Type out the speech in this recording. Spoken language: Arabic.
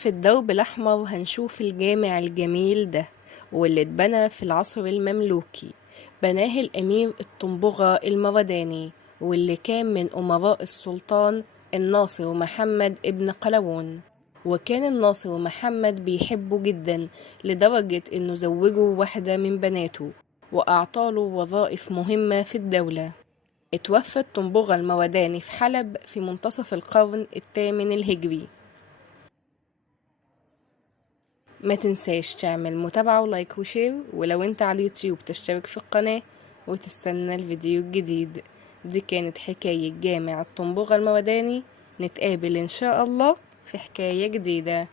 في الدرب الأحمر هنشوف الجامع الجميل ده، واللي اتبنى في العصر المملوكي. بناه الأمير الطنبغة المرداني، واللي كان من أمراء السلطان الناصر محمد ابن قلاوون. وكان الناصر محمد بيحبه جدا، لدرجة إنه زوجه واحدة من بناته وأعطاله وظائف مهمة في الدولة. اتوفى الطنبغة المرداني في حلب في منتصف القرن الثامن الهجري. ما تنساش تعمل متابعة ولايك وشير، ولو انت على اليوتيوب تشترك في القناة وتستنى الفيديو الجديد. دي كانت حكاية جامع الطنبغة الموداني، نتقابل ان شاء الله في حكاية جديدة.